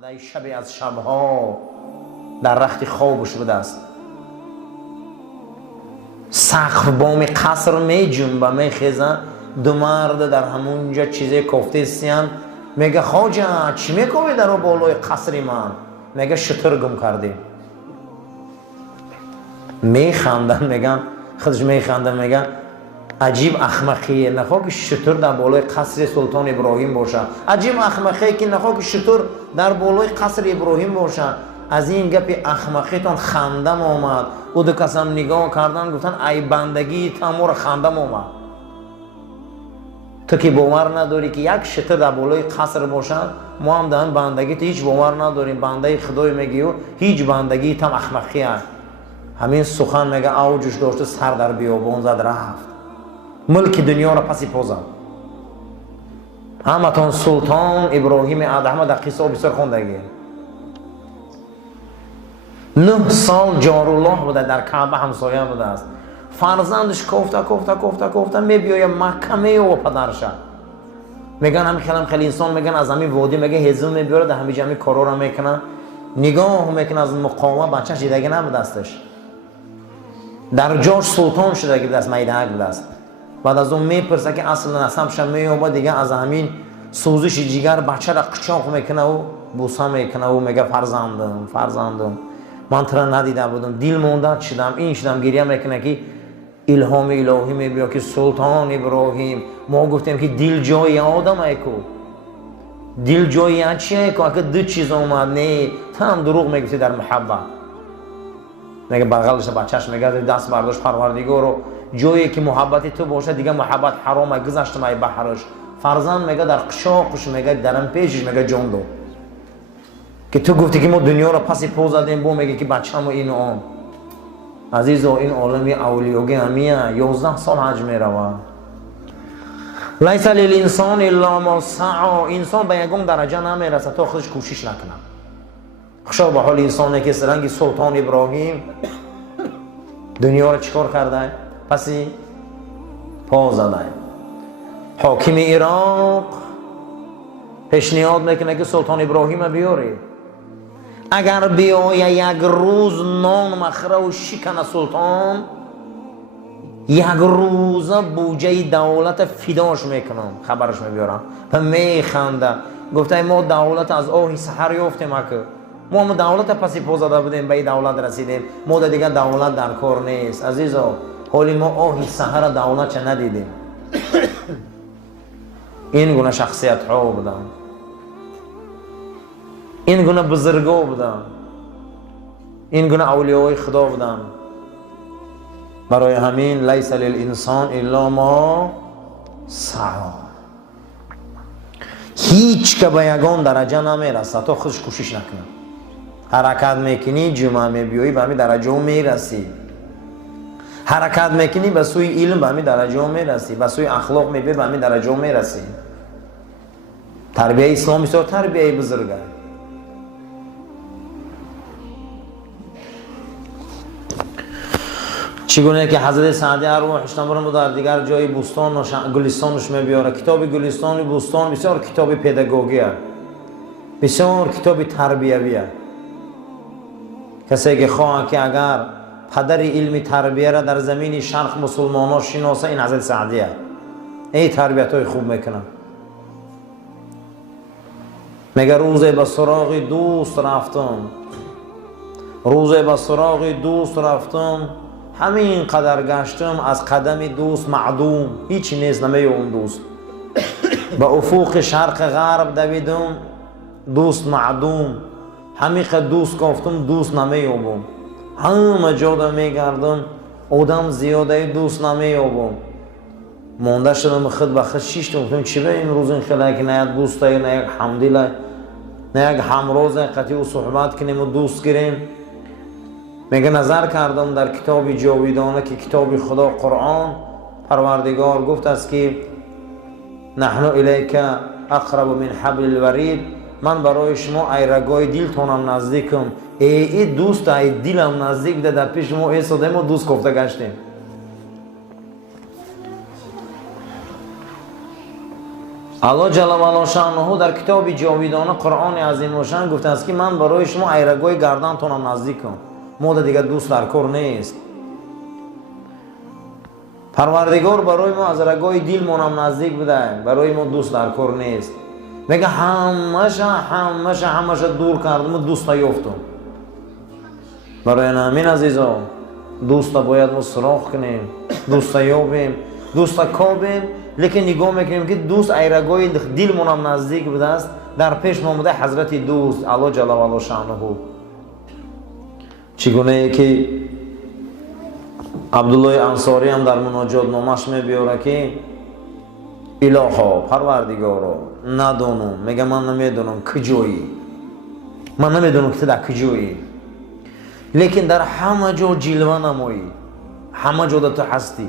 بوده، ای شبی از شبها در رخت خوابش بوده است. سقف بام قصر می جنبه می خیزه، دو مرد در همونجا چیزی کفته سیان. میگه خواجه چی میکنی در بالای قصر من؟ میگه شتر گم کردیم. میخندن، میگن خودش میخندن، میگن عجیب احمقیه، نخواه که شتر در بالای قصر سلطان ابراهیم باشه. عجیب احمقیه که نخواه که شتر در بالای قصر ابراهیم باشه. از این گپ احمقیتان خندم آمد. او دو کسم نگاه کردن گفتن ای بندگی تمور خندم آمد. تو که باور نداری که یک شتر در بالای قصر باشد، ما هم در بندگی تو هیچ باور نداریم. بنده خدای میگی و هیچ بندگی تم احمقی است. همین سخن میگه اوجش داشته، سر در بیابان زد رفت، ملک دنیا را پسی پا زد. همتان سلطان ابراهیم ادهم در قصه بسیار خوندگی. 9 سال جارالله بوده، در کعبه همسایه بوده است. فرزندش کوفته میبیایه مکه میو پدرش. میگن همین خیلی انسان میگن از همین وادی میگه هزو میبیاره، در همین جمعی کارا را میکنه. نگاه میکنه از مقاومه بچهش دیدگی نبوده استش، در جاش سلطان شده که دست میدهک بوده است. بعد از اون میپرسه که اصل نسبش میومد دیگه، از همین سوزش جگر بچه را قچاق میکنه و بوسه میکنه و میگه فرزندم من تو را ندیده بودم، دل مونده شدم، این شدم. گریه میکنه که الهام الهی میبیا که سلطان ابراهیم ما گفتیم که دل جای آدم ایکو، دل جای چیه که اگه دو چیز اومد نه تو هم دروغ میگفتی در محبت. میگه بغلش بچهش میگه دست برداشت پروردگار رو، جایی که محبت تو باشه دیگه محبت حرامه، گذاشتم ای بحرش. فرزند میگه در قشاقش میگه درم پیشش میگه جان دو، که تو گفتی که ما دنیا رو پسی پا زدیم، بو میگه که بچه‌مو این آن. عزیزو این عالمی اولیوگی همیه 11 سال حج میروه. لیس للانسان الا ما سعی. انسان به یگان درجه نمیرسه تا خودش کوشش نکنه. خوشا به حال انسانی که سرنگ سلطان ابراهیم دنیا رو چیکار کرده؟ پسی پا زده. حاکم عراق پیشنهاد میکنه که سلطان ابراهیم بیاری. اگر بیایه یک روز نان مخره و شکن سلطان، یک روزه بوجه دولت فداش میکنم. خبرش میبیارم و میخنده. گفته ما دولت از آهی سحر یافتیم، ما هم دولت پسی پا زده بودیم به این دولت رسیدیم، ما دیگه دولت در کار نیست. عزیزا حالی ما آهی سحر دولت چه ندیدیم. این گونه شخصیت ها بودن، این گونه بزرگا بودن، این گونه اولیاء خدا بودن. برای همین لیس للانسان الا ما سعی. هیچ که به یگان درجه نمیرسه تا خودش کوشش نکنه. حرکت میکنی جمعه میبیایی به همین درجه میرسی. حرکت میکنی به سوی علم به همین درجه میرسی، به سوی اخلاق میبی به همین درجه میرسی. تربیه اسلامی سو تربیه بزرگه. چگونه که حضرت سعدی ارواحش رو در دیگر جای بوستان و گلستانش میبیاره. کتاب گلستان و بوستان بسیار کتاب پداگوژیه، بسیار کتاب تربیویه. کسی که خواه که اگر پدر علم تربیه را در زمین شرق مسلمانان شناسه، این حضرت سعدیه. این تربیت های خوب میکنن. میگه روزی به سراغ دوست رفتم، همین قدر گشتم از قدم دوست معدوم، هیچی نیست نمی اون دوست. به افق شرق غرب دویدم، دوست معدوم، همین قدر دوست گفتم دوست نمی یابم. همه جا میگردم آدم زیاده دوست نمی یابم. مانده شدم خود به خود شیش گفتم چی به امروز این خیلی که نه یک دوست نه یک حمدیل نه یک همراز قطعی و صحبت کنیم و دوست گیریم. میگه نظر کردم در کتاب جاویدانه که کتاب خدا قرآن، پروردگار گفت است که نحن الیک اقرب من حبل الورید، من برای شما ای رگای دلتونم نزدیکم. ای دوست ای دلم نزدیک بوده، در پیش ما ایستادیم و دوست گفته گشتیم. الله جل و علا شأنه در کتاب جاویدانه قرآن عظیم و شان گفته است که من برای شما ایرگوی گردنتونم نزدیکم، مود دیگه دوست در کار نیست. پروردگار برای ما از رگای دلمونم نزدیک بوده، برای ما دوست در کار نیست. میگه همش دور کردم و دوست یافتم. برای همین عزیزان دوست باید ما سراغ کنیم، دوست یابیم، دوست کابیم، لیکن نگاه میکنیم که دوست ایرگای دلمونم نزدیک بوده است. در پیش آمده حضرت دوست الله جل و علا شأنه چگونه ای که عبدالله انصاری هم در مناجات نامش میبیاره که الها پروردگارا ندانم، میگه من نمیدونم کجایی، من نمیدونم که تو در کجایی، لیکن در همه جا جلوه نمایی، همه جا تو هستی،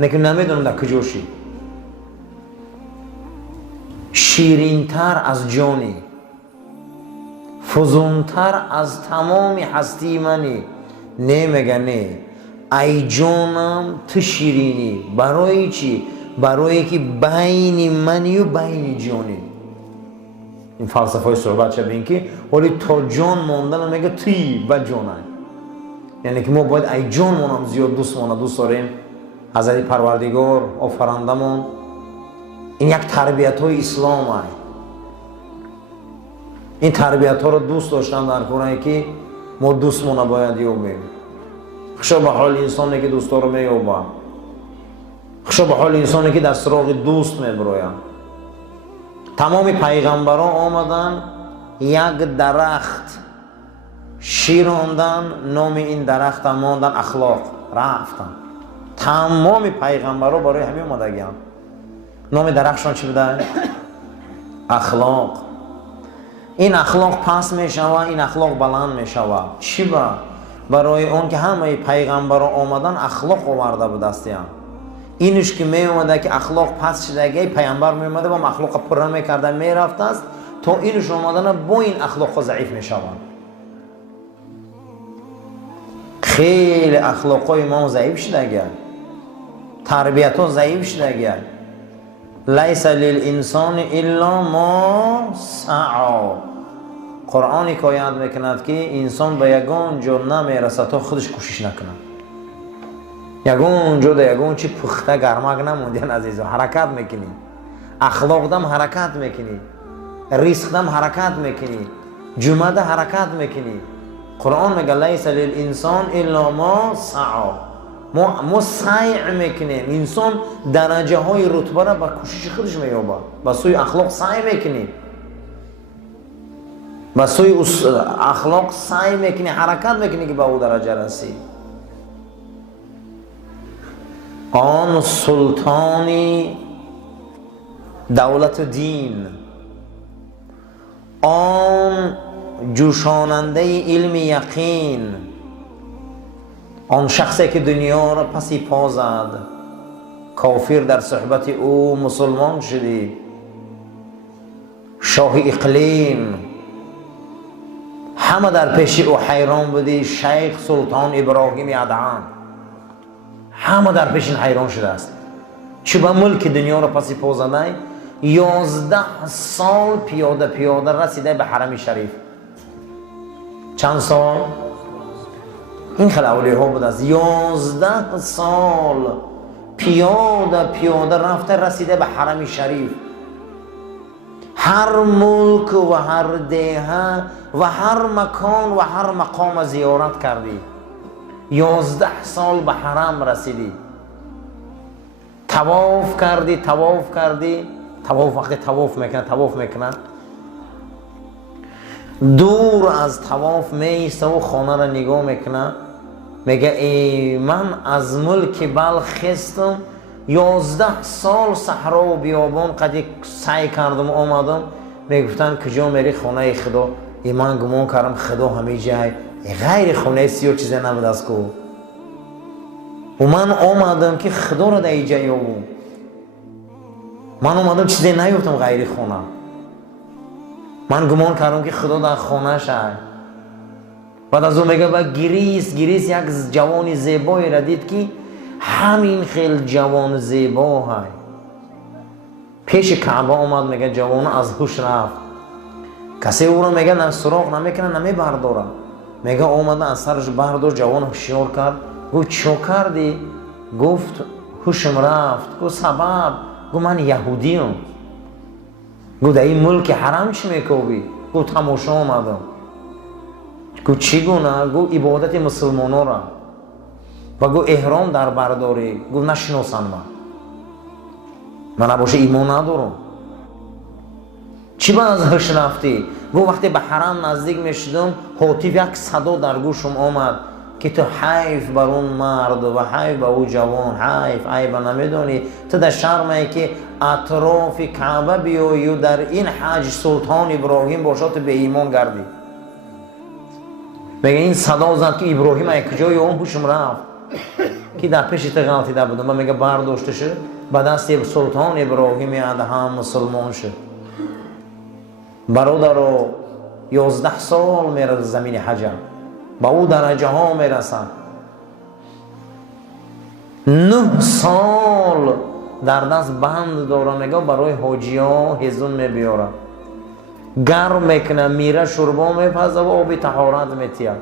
لیکن نمیدونم در کجاشی. شیرینتر از جانی، فزونتر از تمام هستی منی. نمیگه نه ای جانم تو شیرینی. برای چی؟ برای که بین منی و بین جانی. این فلسفه های صحبت شد این که ولی تا جان ماندن میگه توی و جانه، یعنی که ما باید ای جان مونم زیاد دوست داریم از این پروردگار آفرندمون. این یک تربیت های اسلام های. این تربیت ها رو دوست داشتن در کنه که ما دوستمون باید یابیم. خشا به حال انسانی که دوستا رو میابه، خشا به حال انسانی که در سراغ دوست میبرویم. تمام پیغمبران آمدن یک درخت شیراندن، نام این درخت ماندن اخلاق، رفتن. تمام پیغمبران برای همین اومدگی هم. نام درختشان چی بوده؟ اخلاق. این اخلاق پس میشوه، این اخلاق بلند میشوه. چی با؟ برای اون که همه پیغمبران آمدن اخلاق آورده بود دستیان. اینش که می اومده که اخلاق پس شدگی، پیغمبر می اومده با اخلاق پره میکرده میرفته است تا اینش آمدن با این اخلاق ضعیف میشوند. خیلی اخلاقای ما ضعیف شدگی، تربیت ها ضعیف شدگی. لیس للانسان الا ما سعی. قرآن حکایت میکند که انسان به یگان جا نمیرسه تا خودش کوشش نکنه. یگان جا در یگان چی پخته گرمک نموندین عزیزا، حرکت میکنی، اخلاق دم حرکت میکنی، رزق دم حرکت میکنی، جمعه ده حرکت میکنی. قرآن میگه لیس للانسان الا ما سعی. ما سعی میکنیم، انسان درجه های رتبه را با کوشش خودش مییابه. با سوی اخلاق سعی میکنی، با سوی اخلاق سعی میکنی، حرکت میکنی که به او درجه رسی. آن سلطانی دولت و دین، آن جوشاننده علم یقین، آن شخصی که دنیا را پسی پا زد، کافر در صحبت او مسلمان شدی، شاه اقلیم، همه در پیش او حیران بودی، شیخ سلطان ابراهیم ادهم، همه در پیش حیران شده است. چه به ملک دنیا را پسی پا زده، 11 سال پیاده رسیده به حرم شریف. چند سال؟ این خیلی اولیه ها بود است. 11 سال پیاده رفته رسیده به حرم شریف. هر ملک و هر دهه و هر مکان و هر مقام زیارت کردی. 11 سال به حرم رسیدی، طواف کردی. طواف وقتی طواف میکنن دور از طواف میسته و خانه را نگاه میکنه، میگه ای من از ملک بلخ خستم، 11 سال صحرا و بیابان قد سعی کردم آمدم. میگفتن کجا میری؟ خانه خدا. ای من گمان کردم خدا همه جای، غیر خانه سیاه چیزی نبود از کو. و من آمدم که خدا را در اینجا یابم. من آمدم چیزی نیفتم غیر خانه. من گمان کردم که خدا در خانه شد. بعد از اون میگه با گریس یک جوان زیبایی را دید که همین خیلی جوان زیبا های پیش کعبه اومد میگه جوان از هوش رفت. کسی او رو میگه نه سراغ نمیکنه نمیبرداره. میگه اومده از سرش بردار. جوان هوشیار کرد. گفت چو کردی؟ گفت هوشم رفت. گفت سبب؟ گفت من یهودیم. گفت در این ملک حرم چی میکوبی؟ گفت تماشا اومدم. گفت چی گونه؟ گفت عبادت مسلمانا را. و گفت احرام در برداری. گفت نشناسم من نباشه ایمان ندارم. چی با از هوش رفتی؟ گفت وقتی به حرم نزدیک میشدم هاتف یک صدا در گوشم آمد که تو حیف بر اون مرد و حیف به او جوان، حیف نمیدونی تو در شرمه که اطراف کعبه بیایی و در این حج سلطان ابراهیم باشد به ایمان گردی. میگه این صدا زد که ابراهیم ای کجای اون هوشم رفت که در پیش غلطی ده بودم. میگه برداشته شد به دست سلطان ابراهیم ادهم مسلمان شد. برادر 11 سال میرد زمین حجر با او درجه ها میرسن. 9 سال در دست بند داره. میگه برای حاجی ها هزون میبیاره گرم میکنه میره شربا میپزه و آبی طهارت میتیه.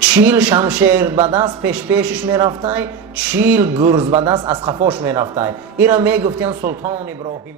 40 شمشیر به دست پیشش میرفته 40 گرز به دست از خفاش میرفته. اینا میگفتیم سلطان ابراهیم